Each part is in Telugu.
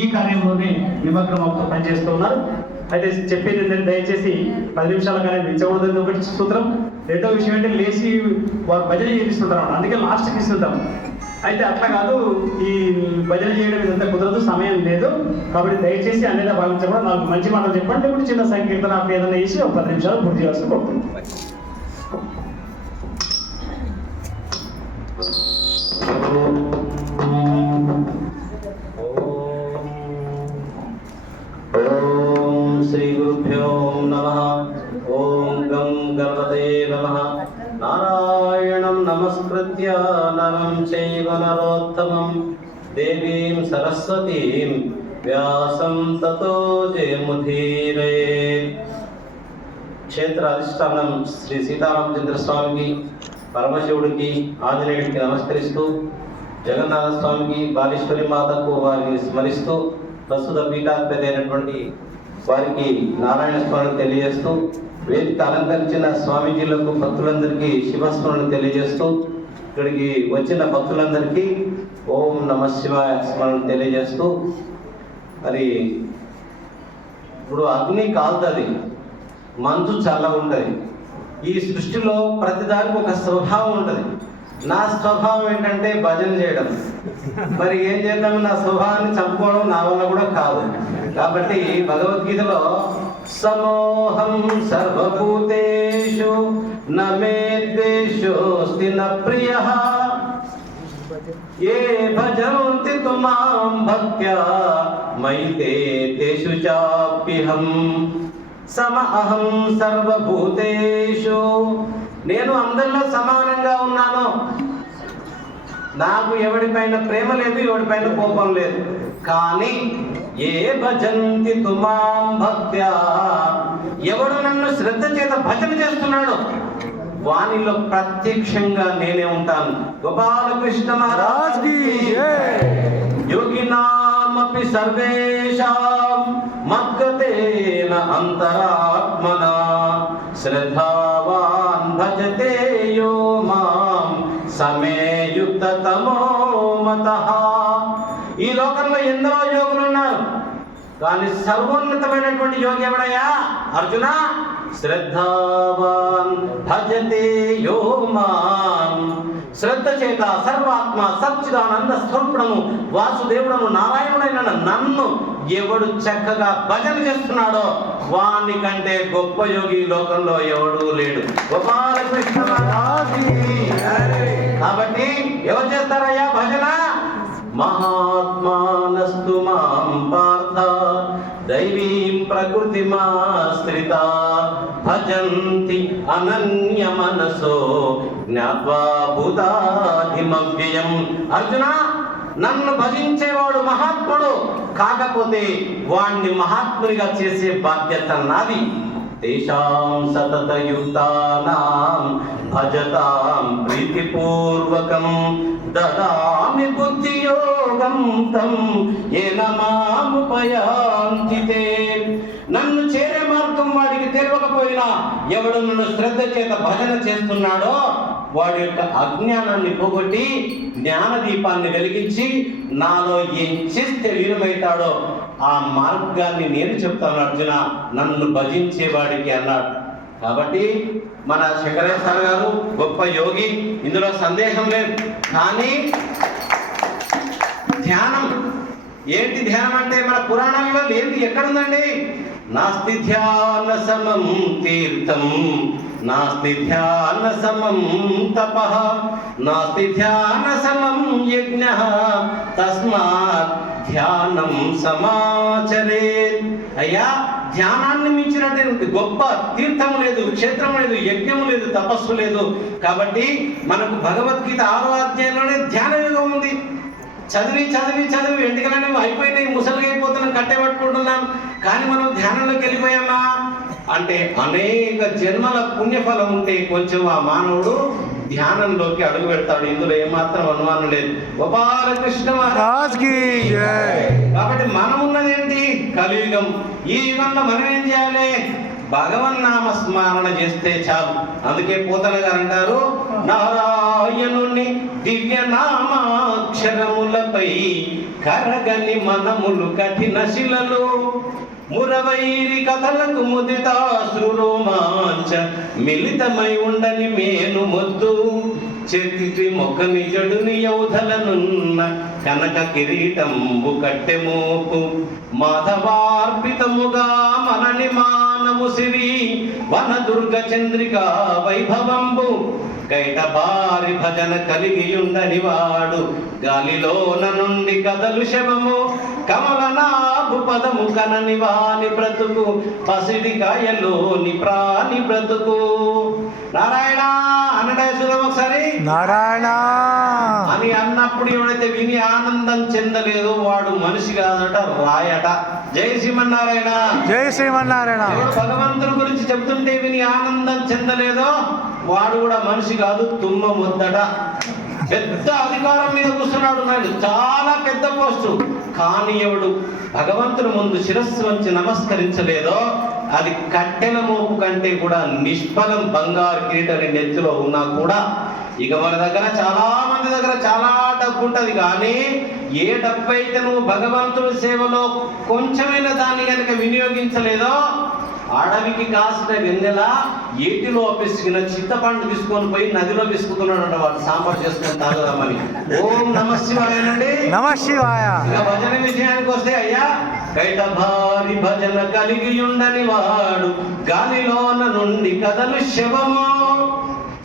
ఈ కార్యంలోనే నిమగ్నం అవుతూ పనిచేస్తూ ఉన్నారు. అయితే చెప్పేది ఏంటంటే దయచేసి పది నిమిషాల కానీ పెంచకూడదు ఒకటి సూత్రం రెండో విషయం ఏంటంటే లేచి వారు భజన చేపిస్తుంటారు అన్నమాట. అందుకే లాస్ట్కి ఇస్తుంటాం. అయితే అట్లా కాదు ఈ భజన చేయడం ఇదంతా కుదరదు సమయం లేదు. కాబట్టి దయచేసి అనేది భావించకుండా నాకు మంచి మాటలు చెప్పండి. ఇప్పుడు చిన్న సంకీర్తన ఏదైనా వేసి ఒక పది నిమిషాలు పూర్తి చేయాల్సి కోరుకుంటున్నాను సరస్వతీం వ్యాసం తతో జయముధీరే. క్షేత్ర అధిష్టానం శ్రీ సీతారామచంద్ర స్వామికి పరమశివుడికి ఆంజనేయుడికి నమస్కరిస్తూ జగన్నాథ స్వామికి బాలేశ్వరి మాతకు వారిని స్మరిస్తూ ప్రస్తుత పీఠాధిపతి అయినటువంటి వారికి నారాయణ స్మరణ తెలియజేస్తూ వేదిక అలంకరించిన స్వామీజీలకు భక్తులందరికీ శివస్మరణ తెలియజేస్తూ ఇక్కడికి వచ్చిన భక్తులందరికీ ఓం నమ శివాయ స్మరణ తెలియజేస్తూ మరి ఇప్పుడు అగ్ని కాలుతుంది మంచు చల్ల ఉంటుంది ఈ సృష్టిలో ప్రతిదానికి ఒక స్వభావం ఉంటుంది. నా స్వభావం ఏంటంటే భజన చేయడం. మరి ఏం చేద్దాం? నా స్వభావాన్ని చంపుకోవడం నా వల్ల కూడా కాదు. కాబట్టి భగవద్గీతలో సమోహం సర్వభూతేషు నమే ద్వేషోస్తి న ప్రియ ఏ భజంతి తుమాం मयि ते तेषु చాప్యహం. సమ అహం సర్వభూతేషు. నేను అందరిలో సమానంగా ఉన్నాను. నాకు ఎవడిపైన ప్రేమ లేదు ఎవడిపైన కోపం లేదు. కానీ ఏ భజంతి తుమాం భక్త్యా ఎవడు నన్ను శ్రద్ధ చేత భజన చేస్తున్నాడు వానిలో ప్రత్యక్షంగా నేనే ఉంటాను. గోపాలకృష్ణ మహారాజ్ యోగినామపి సర్వేషాం మద్గతేన అంతరాత్మనా. శ్రద్ధావాన్ భజతే యో మాం సమేయుక్తతమో మతః ఈ లోకంలో ఎందరో యోగులు ఉన్నారు. కానీ సర్వోన్నతమైనటువంటి యోగి ఎవడయ్యా? అర్జున? శ్రద్ధావాన్ భజతే యో మాం శ్రద్ధ చేత సర్వాత్మ సచ్చిదానంద స్వరూపుడను వాసుదేవుడను నారాయణుడైన నన్ను ఎవడు చక్కగా భజన చేస్తున్నాడో వాని కంటే గొప్ప యోగి లోకంలో ఎవడు లేడు. గోపాలకృష్ణ కాబట్టి ఎవరు చేస్తారయ్యా భజన? మహాత్మానస్తు మాం పార్థ. దైవీం ప్రకృతిమాశ్రిత భజంతి అనన్య మనసో జ్ఞాత్వా భూతాధిమవ్యయం. అర్జున నన్ను భజించేవాడు మహాత్ముడు. కాకపోతే వాణ్ణి మహాత్మునిగా చేసే బాధ్యత నాది. తేషాం సతతయుక్తానాం భజతాం ప్రీతిపూర్వకం దదామి బుద్ధియోగం తం ఏన మాముపయాంతి నన్ను చేరే మార్గం వాడికి తెలియకపోయినా ఎవడు నన్ను శ్రద్ధ చేత భజన చేస్తున్నాడో వాడి యొక్క అజ్ఞానాన్ని పోగొట్టి జ్ఞాన దీపాన్ని వెలిగించి నాలో ఏం చేస్తే లీనమవుతాడో ఆ మార్గాన్ని నేను చెప్తాను అర్జున. నన్ను భజించేవాడికి అన్నాడు. కాబట్టి మన శంకరేశ్వర గారు గొప్ప యోగి. ఇందులో సందేహం లేదు. కానీ ధ్యానం. ఏంటి ధ్యానం అంటే మన పురాణంలో లేనిది ఎక్కడుందండి? నాస్తి ధ్యాన సమం తీర్థం. నాస్తి ధ్యాన సమం తప నాస్తి ధ్యాన సమం యజ్ఞ తస్మాత్ ధ్యానం సమాచరే అయ్యా ధ్యానాన్ని మించినటువంటి గొప్ప తీర్థం లేదు క్షేత్రం లేదు యజ్ఞం లేదు తపస్సు లేదు. కాబట్టి మనకు భగవద్గీత ఆరో అధ్యాయంలోనే ధ్యాన యోగం ఉంది. చదివి చదివి చదివి వెంటకలనేవి అయిపోయినాయి ముసలిగా అయిపోతున్నాం కట్టెపట్టుకుంటున్నాం కానీ మనం ధ్యానంలోకి వెళ్ళిపోయామా? అంటే అనేక జన్మల పుణ్యఫలం ఉంటే కొంచెం ఆ మానవుడు ధ్యానంలోకి అడుగు పెడతాడు ఇందులో ఏమాత్రం అనుమానం లేదు. గోపాలకృష్ణ రాజ్కి జై. కాబట్టి మనం ఉన్నది ఏంటి? కలియుగం. ఈ యుగంలో మనం ఏం చేయాలి? భగవన్నామ స్మరణ చేస్తే చాలు. అందుకే పోతన గారు అంటారు నారాయణుని దివ్య నామాక్షరములపై కరగని మనములు కఠిన శిలలు మురవైరి కథలకు ముదితాశ్రురోమాంచ మిళితమై ఉండని మేను మొద్దు. చెక్కి మొక్క నిజడుని యౌధలనున్న కనక కిరీటంబు కట్టెమోపు మాధవార్పితముగా మనని మా మానము సిరి వన దుర్గ చంద్రిక వైభవంబు. కైట బారి భజన కలిగియుండని వాడు గాలిలోన నుండి కదలు శవము. కమలనాభు పదము కనని వాని బ్రతుకు పసిడి కాయలోని ప్రాణి బ్రతుకు. నారాయణ అన్నడే చూద్దాం ఒకసారి. నారాయణ. అని అన్నప్పుడు ఎవడైతే విని ఆనందం చెందలేదో వాడు మనిషి కాదట రాయట. జై శ్రీమన్నారాయణ. జై శ్రీమన్నారాయణ. ఎవడు భగవంతుడి గురించి చెప్తుంటే విని ఆనందం చెందలేదో వాడు కూడా మనిషి కాదు తుమ్మ ముద్దట. పెద్ద అధికారం మీద కూర్చున్నాడు నాయుడు. చాలా పెద్ద పోస్టు. కానీ ఎవడు భగవంతుని ముందు శిరస్సు వంచి నమస్కరించలేదో అది కట్టెల మోపు కంటే కూడా నిష్ఫలం బంగారు కిరీటని నెత్తిలో ఉన్నా కూడా ఇక మన దగ్గర చాలా మంది దగ్గర చాలా డబ్బు ఉంటది కానీ ఏ డబ్బు అయితే నువ్వు భగవంతుడి సేవలో కొంచెమైనా దాన్ని కనుక వినియోగించలేదో అడవికి కాసిన వెన్నెల ఏటిలో పిసికిన చింతపండు తీసుకొని పోయి నదిలో పిసుకుతున్నాడు వాడు సాంబార్ చేసుకొని తాగుదామని. ఓం నమ శివాయనండి నమ శివాయ. ఇక భజన విషయానికి వస్తే అయ్యా కైట భారీ భజన కలిగి ఉండని వాడు గాలిలోన నుండి కదలు శవము.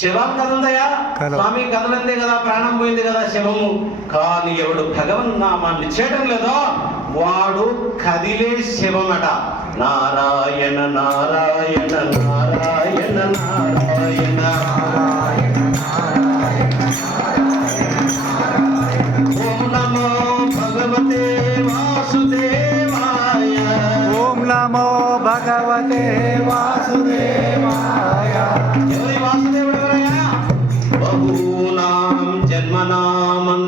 శవం కదుందయ్యా? కదలు. స్వామి కదలందే కదా ప్రాణం పోయింది కదా శవము. కానీ ఎవడు భగవన్ నామాన్ని చేయడం లేదో వాడు కదిలే శవమట. నారాయణ నారాయణ నారాయణ నారాయణ. ఓం నమో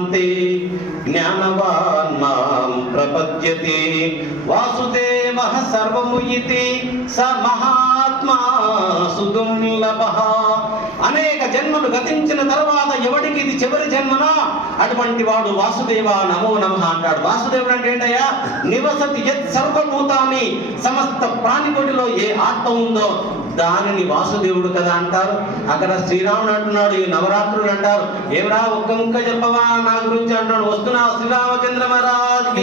शांति ज्ञानवान्मा प्रपद्यते। वासुदेवः सर्वमुयिति स महा సుదుర్లభ అనేక జన్మలు గతించిన తర్వాత ఎవడికి ఇది చివరి జన్మనో? అటువంటి వాడు వాసుదేవ నమో నమ అంటాడు. వాసుదేవుడు అంటే ఏంటయ్యా? నివసతి యత్ సర్వభూతాన్ని సమస్త ప్రాణికోటిలో ఏ ఆత్మ ఉందో దానిని వాసుదేవుడు కదా అంటారు. అక్కడ శ్రీరాముడు అంటున్నాడు ఈ నవరాత్రులు అంటారు. ఏమరా ఒక్క ముక్క చెప్పవా? నా గురించి అంటాడు వస్తున్నా శ్రీరామచంద్ర మహారాజ్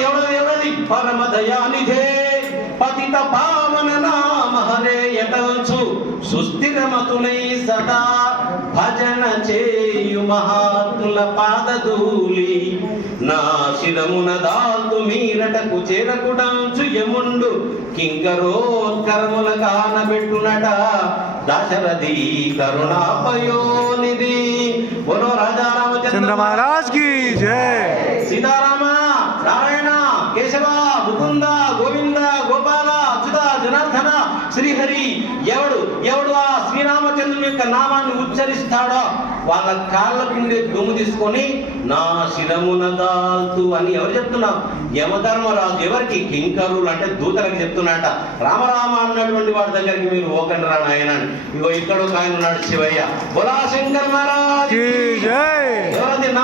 ఎవడది ఎవడది? పరమ దయానిధే. పతిత పావన నామ హరే యటల్చు సుస్థిరమతులై సదా భజన చేయు మహాత్ముల పాదధూలి నా శిరమున దాల్తు మీరటకు చేరకుడంచు యముండు కింకరోత్కరముల కానబెట్టునట దశరథి కరుణాపయోనిధి. బోలో రాజా చంద్ర రామచంద్ర మహారాజ్కి జై. సీతారామ నారాయణ కేశవ ముకుంద గోవింద శ్రీహరి ఎవడు? ఎవడు ఆ శ్రీరామచంద్రుని యొక్క నామాన్ని ఉచ్చరిస్తాడో? వాళ్ళ కాళ్ళ పిండి దుమ్ము తీసుకొని నా శిరమున దాల్తు అని ఎవరు చెప్తున్నారు యమధర్మరాజు ఎవరికి? కింకరులు అంటే దూతలకు చెప్తున్నట రామరామ అన్నటువంటి వాడి దగ్గరికి మీరు ఓకండి రా నాయన ఇగో ఇక్కడ ఒక ఆయన ఉన్నాడు శివయ్య. బులా శంకర్ మహారాజ్!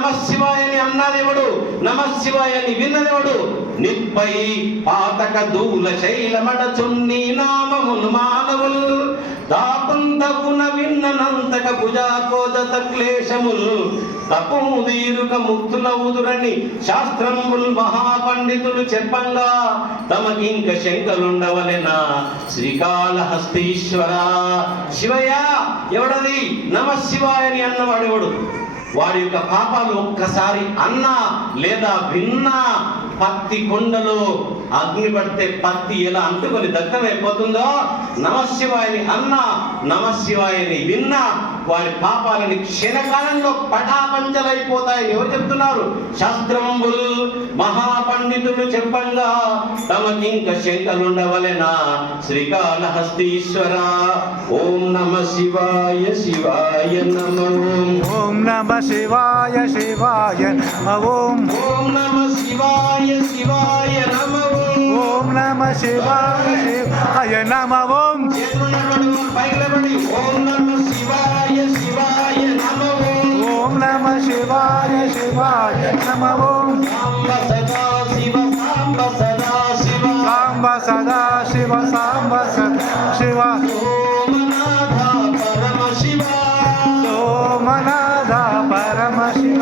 నమశివాయని అన్నదేవుడు నమశివాయని విన్నదేవుడు నిప్పై పాతక దూల శైలమడ చున్ని నామమును మానవులు. దాపుంతపున విన్ననంతక భుజాకోదత క్లేశముల్. తపముదీరుక ముక్తుల ఉదురని శాస్త్రములు మహాపండితులు చెప్పంగా. తమకింక శంకలుండవలెనా? శ్రీకాళహస్తీశ్వర. శివయ్య ఎవడది? నమ శివాయని అన్నవాడెవడు? వాడి యొక్క పాపాలు ఒక్కసారి అన్నా లేదా విన్నా పత్తి కొండలో అగ్ని పడితే పత్తి ఎలా అంటుకొని దగ్ధమైపోతుందో? నమశివాయని అన్నా నమశివాయని విన్నా వారి పాపాలని క్షణకాలంలో పటాపంచలైపోతాయని ఎవరు చెప్తున్నారు? శాస్త్రంబులు మహాపండితులు చెప్పంగా తమకింక శంకలుండవలెనా? శ్రీకాళహస్తీశ్వర ఓం నమ శివాయ శివాయ నమో. ఓం నమ శివాయ శివాయ ఓం ఓం నమ శివాయ శివాయ నమ. ఓం నమ శివాయ శివాయ నమ. ఓం లేవండి ఓం నమ శివాయ శివాయ నమ. ఓం నమ శివాయ శివాయ నమ. ఓం సదా శివ సాంబ సదా శివ. సాంబ సదా శివ సాంబ సదా శివ. సోమనాథ పరమ శివ. సోమనాథ పరమ శివ.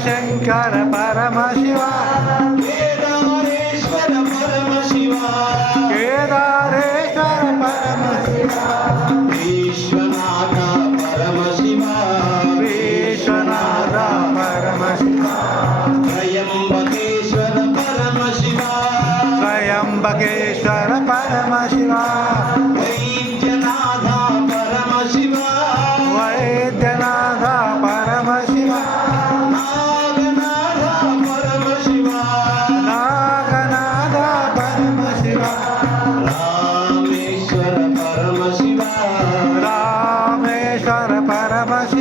భీమశంకర పరమ శివ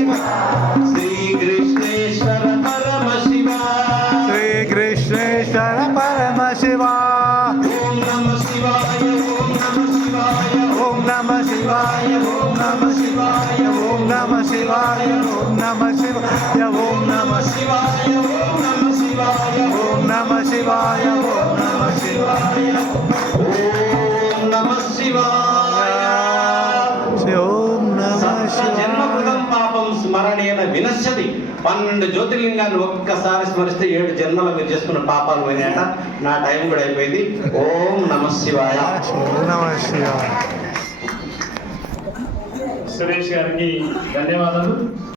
Secret. వినశ్యతి పన్నెండు జ్యోతిర్లింగాన్ని ఒక్కసారి స్మరిస్తే ఏడు జన్మలు మీరు చేసుకున్న పాపాలు పోయినాయట. నా టైం కూడా అయిపోయింది. ఓం నమ శివాయ. ఓం నమ శివాయ. సురేష్ గారికి ధన్యవాదాలు.